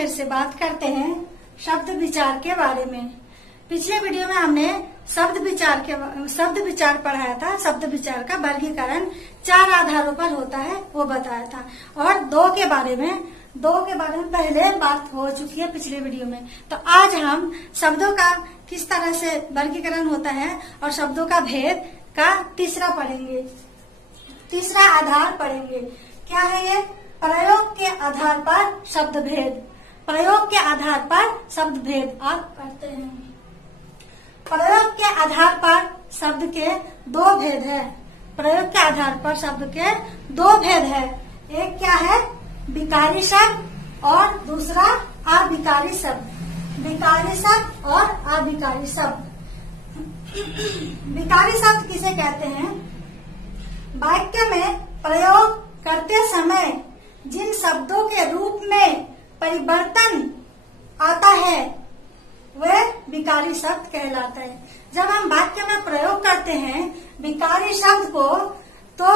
फिर से बात करते हैं शब्द विचार के बारे में। पिछले वीडियो में हमने शब्द विचार पढ़ाया था। शब्द विचार का वर्गीकरण 4 आधारों पर होता है वो बताया था, और दो के बारे में पहले बात हो चुकी है पिछले वीडियो में। तो आज हम शब्दों का किस तरह से वर्गीकरण होता है और शब्दों का भेद का तीसरा आधार पढ़ेंगे। क्या है ये? प्रयोग के आधार पर शब्द भेद। प्रयोग के आधार पर शब्द भेद आप पढ़ते हैं। प्रयोग के आधार पर शब्द के 2 भेद है। प्रयोग के आधार पर शब्द के 2 भेद है। एक क्या है? विकारी शब्द और दूसरा अविकारी शब्द। विकारी शब्द और अविकारी शब्द। विकारी शब्द किसे कहते हैं? वाक्य में प्रयोग करते समय जिन शब्दों के रूप में परिवर्तन आता है वह विकारी शब्द कहलाता है। जब हम वाक्य में प्रयोग करते हैं विकारी शब्द को, तो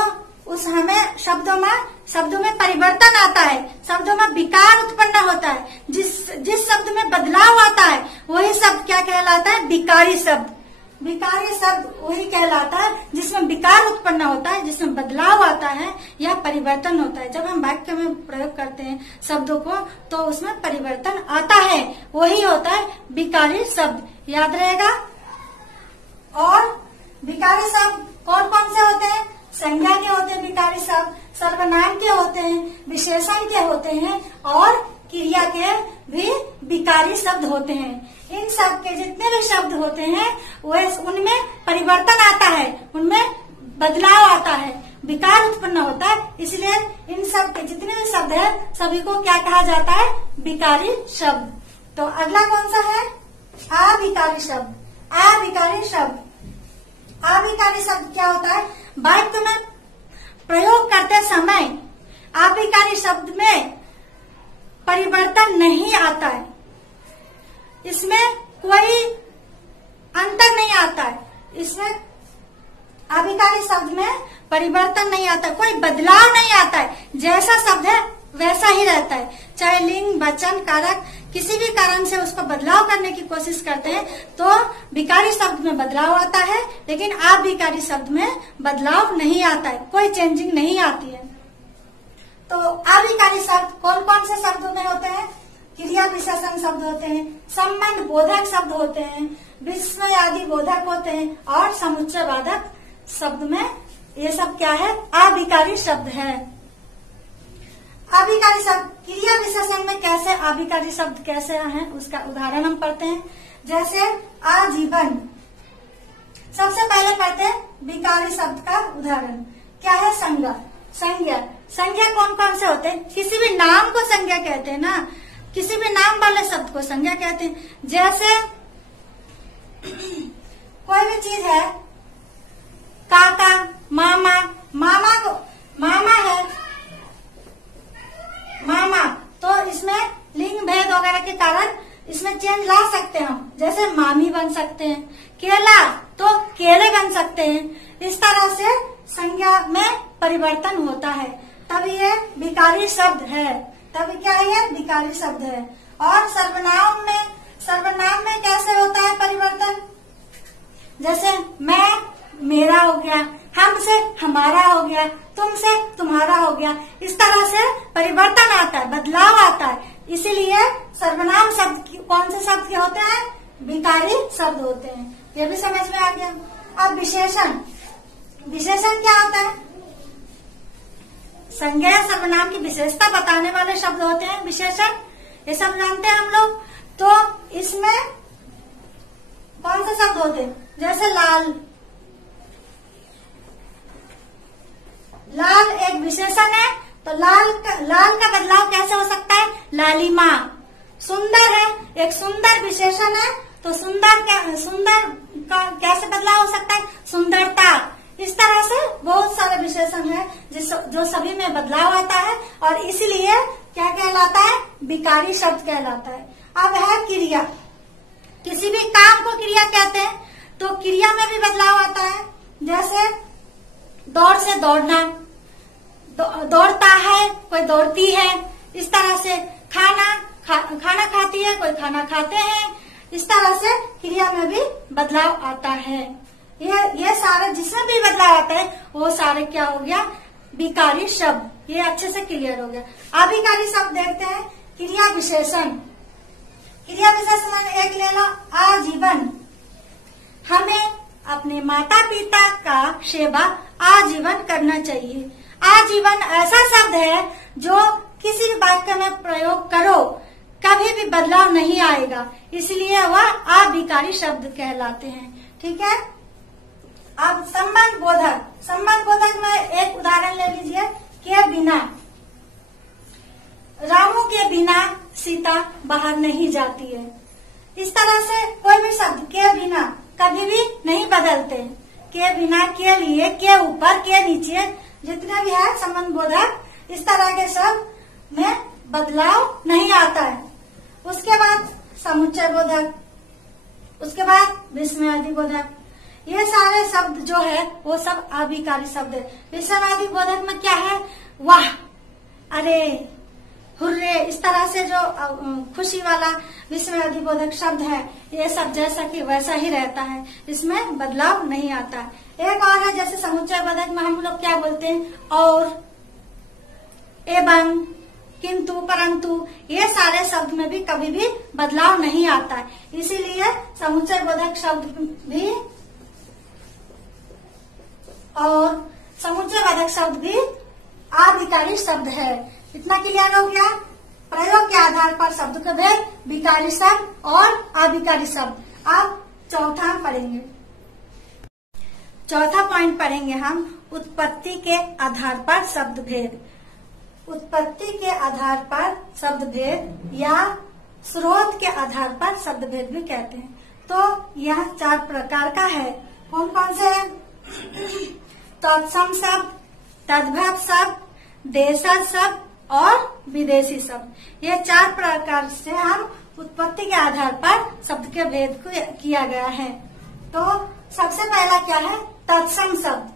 उस हमें शब्दों में परिवर्तन आता है, शब्दों में विकार उत्पन्न होता है। जिस शब्द में बदलाव आता है वही शब्द क्या कहलाता है? विकारी शब्द। विकारी शब्द वही कहलाता है जिसमें विकार उत्पन्न होता है, जिसमें बदलाव आता है या परिवर्तन होता है। जब हम वाक्य में प्रयोग करते हैं शब्दों को तो उसमें परिवर्तन आता है, वही होता है विकारी शब्द। याद रहेगा। और विकारी शब्द कौन कौन से होते हैं? संज्ञा के होते हैं विकारी शब्द, सर्वनाम के होते हैं, विशेषण के होते हैं और क्रिया के भी विकारी शब्द होते हैं। इन सब के जितने भी शब्द होते हैं वह उनमें परिवर्तन आता है, उनमें बदलाव आता है, विकार उत्पन्न होता है। इसलिए इन सब के जितने भी शब्द है सभी को क्या कहा जाता है? विकारी शब्द। तो अगला कौन सा है? अविकारी शब्द। अविकारी शब्द क्या होता है? वाक्य में प्रयोग करते समय अविकारी शब्द में परिवर्तन नहीं आता है, इसमें कोई अंतर नहीं आता है। इसमें अविकारी शब्द में परिवर्तन नहीं आता, कोई बदलाव नहीं आता है। जैसा शब्द है वैसा ही रहता है। चाहे लिंग, वचन, कारक किसी भी कारण से उसको बदलाव करने की कोशिश करते हैं तो विकारी शब्द में बदलाव आता है, लेकिन अविकारी शब्द में बदलाव नहीं आता है, कोई चेंजिंग नहीं आती है। तो अविकारी शब्द कौन कौन से शब्दों में होते हैं? क्रिया विशेषण शब्द होते हैं, संबंध बोधक शब्द होते हैं, विस्मय आदि बोधक होते हैं और समुच्चय बाधक शब्द में ये सब क्या है? अविकारी शब्द है। अविकारी शब्द क्रिया विशेषण में कैसे अविकारी शब्द कैसे हैं उसका उदाहरण हम पढ़ते हैं। जैसे आजीवन। सबसे पहले पढ़ते हैं विकारी शब्द का उदाहरण। क्या है? संज्ञा कौन कौन से होते हैं? किसी भी नाम को संज्ञा कहते हैं ना, किसी भी नाम वाले शब्द को संज्ञा कहते हैं। जैसे कोई भी चीज है, काका, मामा, मामा है, मामा, तो इसमें लिंग भेद वगैरह के कारण इसमें चेंज ला सकते हैं हम। जैसे मामी बन सकते हैं, केला तो केले बन सकते हैं। इस तरह से संज्ञा में परिवर्तन होता है, तब ये विकारी शब्द है। तब क्या है? ये विकारी शब्द है। और सर्वनाम में कैसे होता है परिवर्तन? जैसे मैं मेरा हो गया, हमसे हमारा हो गया, तुमसे तुम्हारा हो गया। इस तरह से परिवर्तन आता है, बदलाव आता है। इसीलिए सर्वनाम शब्द कौन से शब्द के होते हैं? विकारी शब्द होते हैं। ये भी समझ में आ गया। अब विशेषण क्या होता है? संज्ञा या सर्वनाम की विशेषता बताने वाले शब्द होते हैं विशेषण। ये सब जानते हैं हम लोग। तो इसमें कौन से शब्द होते हैं? जैसे लाल एक विशेषण है, तो लाल का बदलाव कैसे हो सकता है? लालिमा। सुंदर है एक सुंदर विशेषण है, तो सुंदर का कैसे बदलाव हो सकता है? सुंदरता। इस तरह से बहुत सारे विशेषण है जो सभी में बदलाव आता है और इसीलिए क्या कहलाता है? विकारी शब्द कहलाता है। अब है क्रिया। किसी भी काम को क्रिया कहते हैं, तो क्रिया में भी बदलाव आता है। जैसे दौड़ से दौड़ना, दौड़ता है, कोई दौड़ती है। इस तरह से खाना खाना खाती है, कोई खाना खाते हैं। इस तरह से क्रिया में भी बदलाव आता है। ये सारे जिसमें भी बदलाव आता है वो सारे क्या हो गया, विकारी शब्द। ये अच्छे से क्लियर हो गया। अविकारी शब्द देखते हैं। क्रिया विशेषण। क्रिया विशेषण एक ले लो, आजीवन। हमें अपने माता पिता का सेवा आजीवन करना चाहिए। आजीवन ऐसा शब्द है जो किसी भी वाक्य में प्रयोग करो कभी भी बदलाव नहीं आएगा, इसलिए वह अविकारी शब्द कहलाते हैं। ठीक है। अब संबंध बोधक। संबंध बोधक में एक उदाहरण ले लीजिए, के बिना। रामू के बिना सीता बाहर नहीं जाती है। इस तरह से कोई भी शब्द के बिना कभी भी नहीं बदलते। के बिना, के लिए, के ऊपर, के नीचे, जितने भी है संबंध बोधक, इस तरह के शब्द में बदलाव नहीं आता है। उसके बाद समुच्चय बोधक, उसके बाद विस्मयादि बोधक। ये सारे शब्द जो है वो सब अविकारी शब्द है। विस्मयादि बोधक में क्या है, वाह, अरे, हुर्रे, इस तरह से जो खुशी वाला विस्मयादि बोधक शब्द है, ये सब जैसा कि वैसा ही रहता है, इसमें बदलाव नहीं आता है। एक और है जैसे समुच्चय बोधक में हम लोग क्या बोलते हैं, और, एवं, किंतु, परंतु, ये सारे शब्द में भी कभी भी बदलाव नहीं आता है। इसीलिए समुच्चय बोधक शब्द भी और समुच्चय बोधक शब्द भी अविकारी शब्द है। इतना क्लियर हो गया। प्रयोग के आधार पर शब्द के भेद, विकारी शब्द और अविकारी शब्द। अब चौथा पढ़ेंगे। चौथा पॉइंट पढ़ेंगे हम, उत्पत्ति के आधार पर शब्द भेद। उत्पत्ति के आधार पर शब्द भेद या स्रोत के आधार पर शब्द भेद भी कहते हैं। तो यह 4 प्रकार का है। कौन कौन से है? तत्सम शब्द, तद्भव शब्द, देशज शब्द और विदेशी शब्द। ये 4 प्रकार से हम उत्पत्ति के आधार पर शब्द के भेद को किया गया है। तो सबसे पहला क्या है, तत्सम शब्द।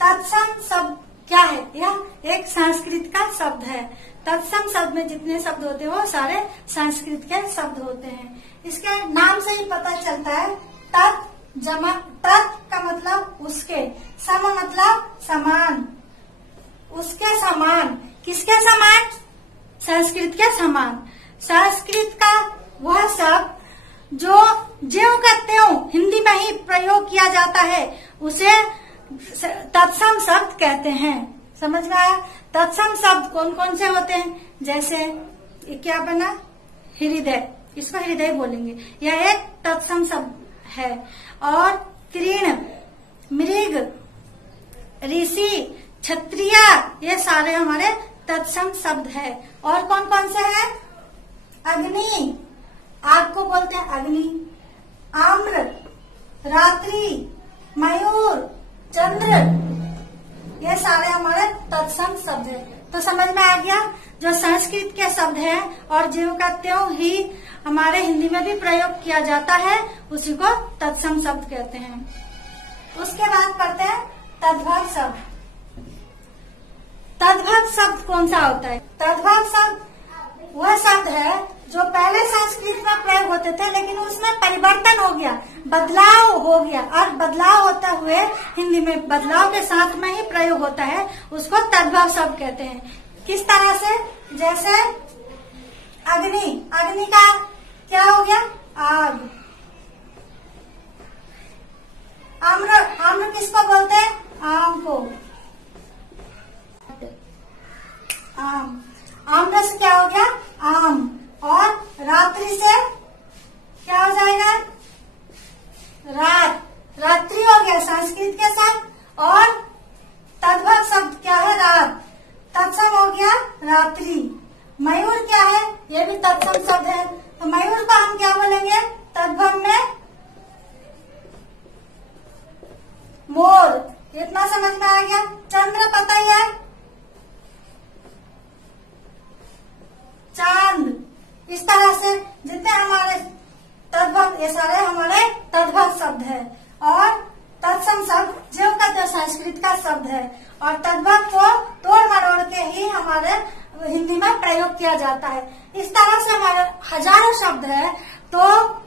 तत्सम शब्द क्या है? यह एक संस्कृत का शब्द है। तत्सम शब्द में जितने शब्द होते हैं वो सारे संस्कृत के शब्द होते हैं। इसके नाम से ही पता चलता है, तत् जमा, तत् का मतलब उसके, सम मतलब समान, उसके समान। किसके समान? संस्कृत के समान। संस्कृत का वह शब्द जो ज्यों का त्यों हिंदी में ही प्रयोग किया जाता है उसे तत्सम शब्द कहते हैं। समझ में आया? तत्सम शब्द कौन कौन से होते हैं? जैसे क्या बना, हृदय, इसको हृदय बोलेंगे, यह एक तत्सम शब्द है। और तीर्ण, मृग, ऋषि, क्षत्रिय, ये सारे हमारे तत्सम शब्द है। और कौन कौन से हैं? अग्नि, आग को बोलते हैं अग्नि, आम्र, रात्रि, मयूर, चंद्र, ये सारे हमारे तत्सम शब्द है। तो समझ में आ गया, जो संस्कृत के शब्द है और ज्यों का त्यों ही हमारे हिंदी में भी प्रयोग किया जाता है उसी को तत्सम शब्द कहते हैं। उसके बाद पढ़ते हैं तद्भव शब्द। तद्भव शब्द कौन सा होता है? तद्भव शब्द वह शब्द है जो पहले संस्कृत में प्रयोग होते थे लेकिन उसमें परिवर्तन हो गया, बदलाव हो गया, और बदलाव होता हुए हिंदी में बदलाव के साथ में ही प्रयोग होता है, उसको तद्भव शब्द कहते हैं। किस तरह से? जैसे अग्नि, अग्नि का क्या हो गया? आग। आम्र, आम्र किसको बोलते हैं? आम को। आम, आम्र से क्या हो गया? आम। और रात्रि से क्या हो जाएगा? रात, रात्रि हो गया संस्कृत के साथ। और तद्भव शब्द क्या है? रात, तत्सम हो गया रात्रि। मयूर क्या है? ये भी तत्सम शब्द है। तो मयूर को हम क्या बोलेंगे तद्भव में? मोर। इतना समझ में आ गया। चंद्र पता ही है, चांद। इस तरह से जितने हमारे तद्भव, ये सारे हमारे तद्भव शब्द है। और तत्सम शब्द जो का जो संस्कृत का शब्द है। और तद्भव को तोड़ मरोड़ के ही हमारे हिंदी में प्रयोग किया जाता है। इस तरह से हमारे हजारों शब्द है, तो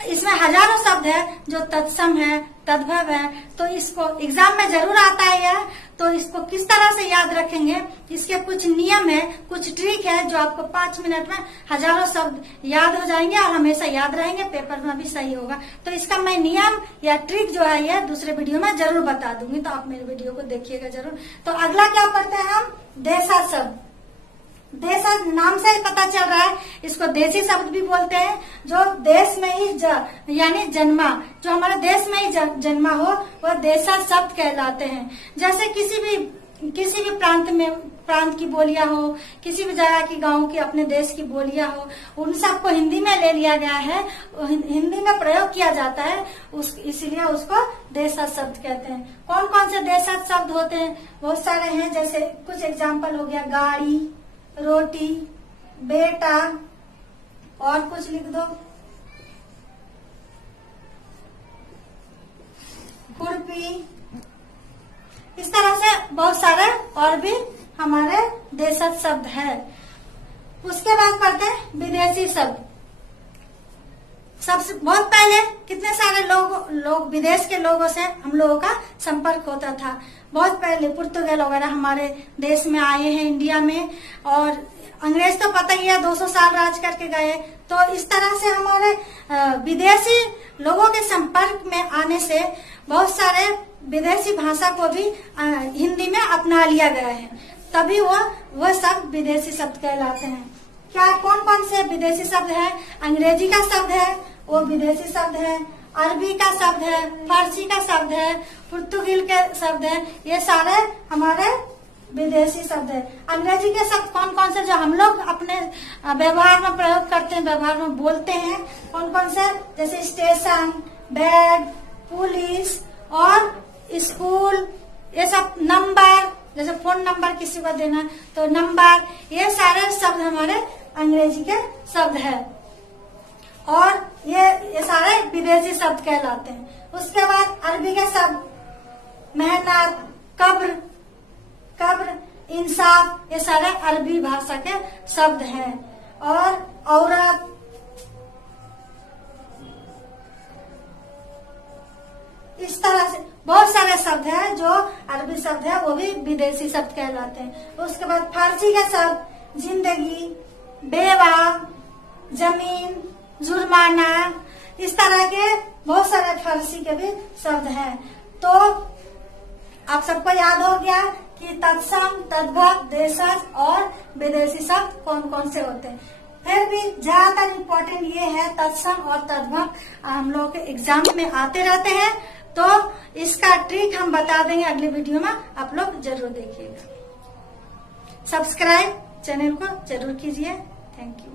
इसमें हजारों शब्द है जो तत्सम है, तद्भव है, तो इसको एग्जाम में जरूर आता है यह। तो इसको किस तरह से याद रखेंगे, इसके कुछ नियम है, कुछ ट्रिक है जो आपको 5 मिनट में हजारों शब्द याद हो जाएंगे और हमेशा याद रहेंगे, पेपर में भी सही होगा। तो इसका मैं नियम या ट्रिक जो है यह दूसरे वीडियो में जरूर बता दूंगी, तो आप मेरे वीडियो को देखिएगा जरूर। तो अगला क्या पढ़ते हैं हम, देशज शब्द। देशज नाम से ही पता चल रहा है, इसको देशी शब्द भी बोलते हैं, जो देश में ही यानी जन्मा, जो हमारे देश में ही जन्मा हो वह देशज शब्द कहलाते हैं। जैसे किसी भी प्रांत की बोलियां हो, किसी भी जगह की गांव की अपने देश की बोलियां हो, उन सबको हिंदी में ले लिया गया है, हिंदी में प्रयोग किया जाता है, इसीलिए उसको देशज शब्द कहते हैं। कौन कौन से देशज शब्द होते हैं, बहुत सारे हैं। जैसे कुछ एग्जाम्पल हो गया, गाड़ी, रोटी, बेटा, और कुछ लिख दो, खुरपी। इस तरह से बहुत सारे और भी हमारे देशज शब्द है। उसके बाद पढ़ते हैं विदेशी शब्द। सबसे बहुत पहले कितने सारे लोग विदेश के लोगों से हम लोगों का संपर्क होता था। बहुत पहले पुर्तगाल वगैरह हमारे देश में आए हैं इंडिया में, और अंग्रेज तो पता ही है 200 साल राज करके गए। तो इस तरह से हमारे विदेशी लोगों के संपर्क में आने से बहुत सारे विदेशी भाषा को भी हिंदी में अपना लिया गया है, तभी वह सब विदेशी शब्द कहलाते हैं। क्या कौन कौन से विदेशी शब्द है, अंग्रेजी का शब्द है वो विदेशी शब्द है, अरबी का शब्द है, फारसी का शब्द है, पुर्तगाल के शब्द है, ये सारे हमारे विदेशी शब्द है। अंग्रेजी के शब्द कौन कौन से जो हम लोग अपने व्यवहार में प्रयोग करते हैं, व्यवहार में बोलते हैं, कौन कौन से, जैसे स्टेशन, बेड, पुलिस और स्कूल, ये सब, नंबर, जैसे फोन नंबर किसी को देना तो नंबर, ये सारे शब्द हमारे अंग्रेजी के शब्द है, और ये सारे विदेशी शब्द कहलाते हैं। उसके बाद अरबी के शब्द, मेहनत, कब्र, इंसाफ, ये सारे अरबी भाषा के शब्द हैं। और औरत, इस तरह से बहुत सारे शब्द हैं जो अरबी शब्द है, वो भी विदेशी शब्द कहलाते हैं। उसके बाद फारसी के शब्द, जिंदगी, बेवा, जमीन, जुर्माना, इस तरह के बहुत सारे फारसी के भी शब्द हैं। तो आप सबको याद हो गया कि तत्सम, तद्भव, देशज और विदेशी शब्द कौन कौन से होते हैं। फिर भी ज्यादातर इम्पोर्टेंट ये है, तत्सम और तद्भव हम लोग के एग्जाम में आते रहते हैं, तो इसका ट्रिक हम बता देंगे अगले वीडियो में, आप लोग जरूर देखिएगा। सब्सक्राइब चैनल को जरूर कीजिए। Thank you.